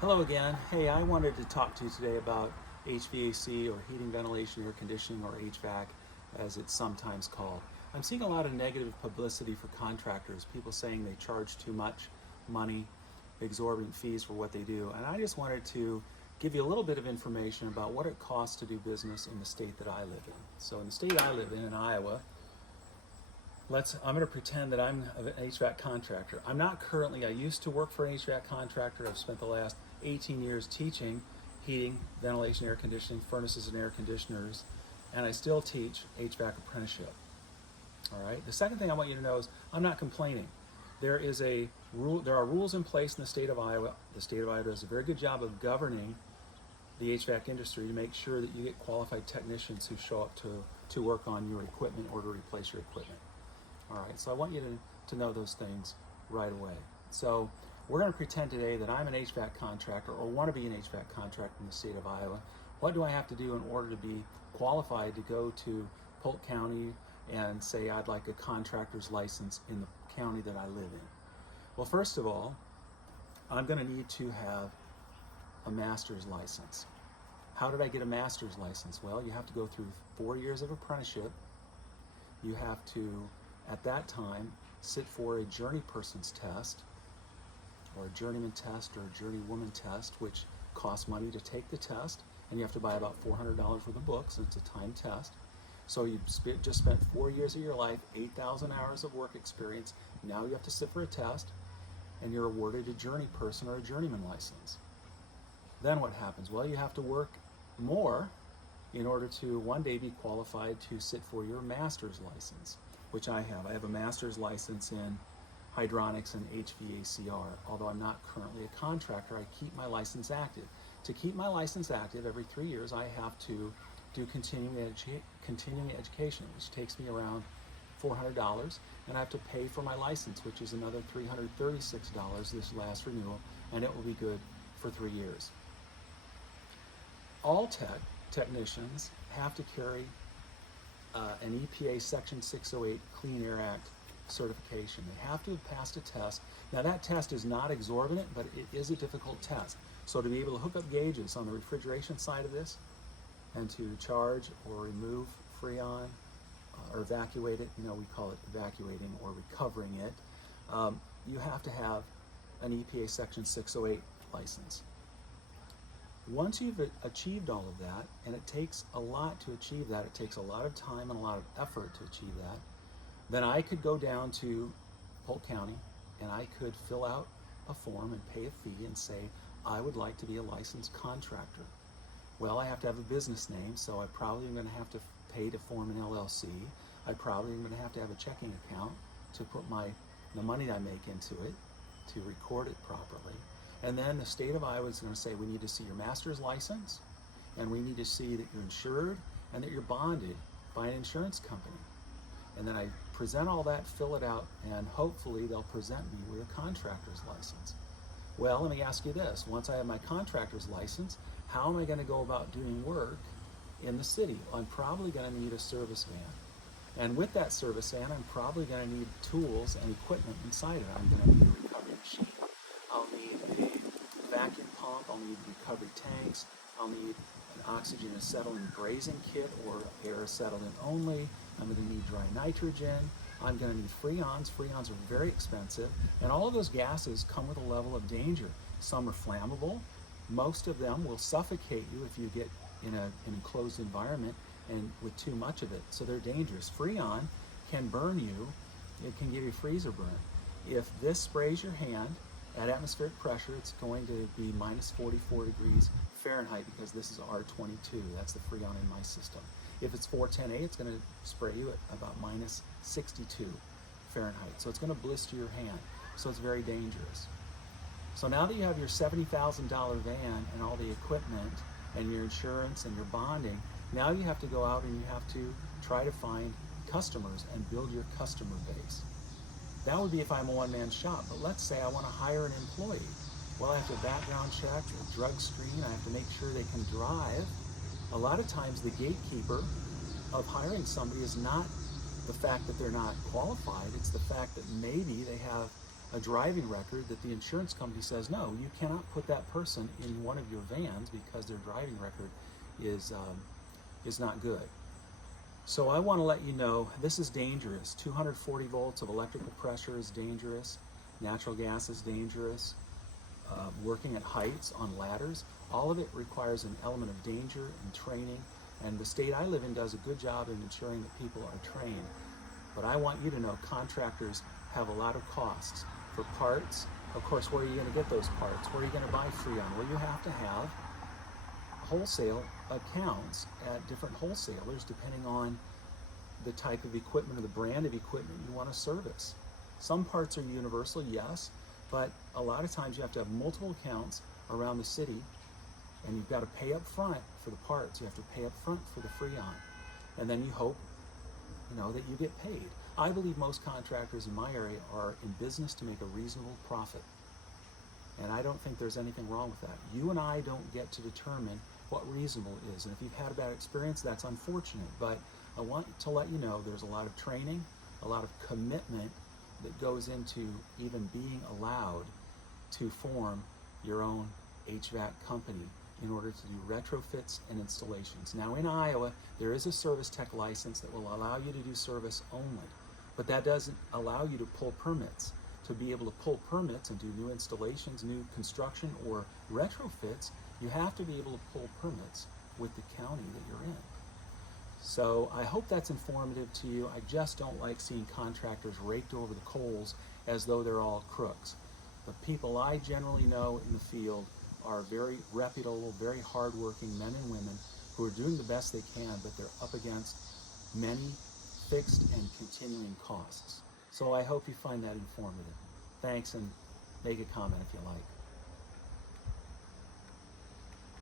Hello again. Hey, I wanted to talk to you today about HVAC, or heating, ventilation, air conditioning, or HVAC as it's sometimes called. I'm seeing a lot of negative publicity for contractors, people saying they charge too much money, exorbitant fees for what they do. And I just wanted to give you a little bit of information about what it costs to do business in the state that I live in. So in the state I live in Iowa, I'm going to pretend that I'm an HVAC contractor. I'm not currently. I used to work for an HVAC contractor. I've spent the last 18 years teaching heating, ventilation, air conditioning, furnaces and air conditioners, and I still teach HVAC apprenticeship. All right. The second thing I want you to know is I'm not complaining. There are rules in place in the state of Iowa. The state of Iowa does a very good job of governing the HVAC industry to make sure that you get qualified technicians who show up to work on your equipment or to replace your equipment. All right, so I want you to know those things right away. So we're going to pretend today that I'm an HVAC contractor or want to be an HVAC contractor in the state of Iowa. What do I have to do in order to be qualified to go to Polk County and say I'd like a contractor's license in the county that I live in? Well, first of all, I'm going to need to have a master's license. How did I get a master's license? Well, you have to go through 4 years of apprenticeship. You have to, at that time, sit for a journey person's test, or a journeyman test, or a journeywoman test, which costs money to take the test, and you have to buy about $400 worth of books, and it's a timed test. So you just spent 4 years of your life, 8,000 hours of work experience. Now you have to sit for a test, and you're awarded a journey person or a journeyman license. Then what happens? Well, you have to work more in order to one day be qualified to sit for your master's license, which I have. I have a master's license in hydronics and HVACR. Although I'm not currently a contractor, I keep my license active. To keep my license active, every 3 years I have to do continuing education, which takes me around $400, and I have to pay for my license, which is another $336 this last renewal, and it will be good for 3 years. All technicians have to carry an EPA Section 608 Clean Air Act certification. They have to have passed a test. Now that test is not exorbitant, but it is a difficult test. So to be able to hook up gauges on the refrigeration side of this and to charge or remove Freon or evacuate it, we call it evacuating or recovering it, you have to have an EPA Section 608 license. Once you've achieved all of that, and it takes a lot to achieve that, it takes a lot of time and a lot of effort to achieve that, then I could go down to Polk County and I could fill out a form and pay a fee and say, I would like to be a licensed contractor. Well, I have to have a business name, so I probably am going to have to pay to form an LLC. I probably am going to have a checking account to put the money I make into it, to record it properly. And then the state of Iowa is going to say, we need to see your master's license, and we need to see that you're insured and that you're bonded by an insurance company. And then I present all that, fill it out, and hopefully they'll present me with a contractor's license. Well, let me ask you this. Once I have my contractor's license, how am I going to go about doing work in the city? I'm probably going to need a service van. And with that service van, I'm probably going to need tools and equipment inside it. I'm going to need a recovery machine. I'll need a vacuum pump. I'll need recovery tanks. I'll need an oxygen acetylene brazing kit or air acetylene only. I'm going to need dry nitrogen. I'm going to need freons. Freons are very expensive. And all of those gases come with a level of danger. Some are flammable. Most of them will suffocate you if you get in an enclosed environment and with too much of it. So they're dangerous. Freon can burn you. It can give you freezer burn. If this sprays your hand at atmospheric pressure, it's going to be minus 44 degrees Fahrenheit because this is R22. That's the freon in my system. If it's 410A, it's going to spray you at about minus 62 Fahrenheit. So it's going to blister your hand. So it's very dangerous. So now that you have your $70,000 van and all the equipment and your insurance and your bonding, now you have to go out and you have to try to find customers and build your customer base. That would be if I'm a one-man shop, but let's say I want to hire an employee. Well, I have to background check, a drug screen, I have to make sure they can drive. A lot of times the gatekeeper of hiring somebody is not the fact that they're not qualified, it's the fact that maybe they have a driving record that the insurance company says, no, you cannot put that person in one of your vans because their driving record is not good. So I want to let you know this is dangerous. 240 volts of electrical pressure is dangerous. Natural gas is dangerous. Working at heights on ladders, all of it requires an element of danger and training. And the state I live in does a good job in ensuring that people are trained. But I want you to know contractors have a lot of costs for parts. Of course, where are you going to get those parts? Where are you going to buy Freon? Well, you have to have wholesale accounts at different wholesalers depending on the type of equipment or the brand of equipment you want to service. Some parts are universal, yes, but a lot of times you have to have multiple accounts around the city, and you've got to pay up front for the parts. You have to pay up front for the Freon, and then you hope that you get paid. I believe most contractors in my area are in business to make a reasonable profit, and I don't think there's anything wrong with that. You and I don't get to determine what reasonable is, and if you've had a bad experience, that's unfortunate, but I want to let you know there's a lot of training, a lot of commitment that goes into even being allowed to form your own HVAC company in order to do retrofits and installations. Now in Iowa, there is a service tech license that will allow you to do service only, but that doesn't allow you to pull permits. To be able to pull permits and do new installations, new construction, or retrofits, you have to be able to pull permits with the county that you're in. So I hope that's informative to you. I just don't like seeing contractors raked over the coals as though they're all crooks. The people I generally know in the field are very reputable, very hardworking men and women who are doing the best they can, but they're up against many fixed and continuing costs. So I hope you find that informative. Thanks, and make a comment if you like.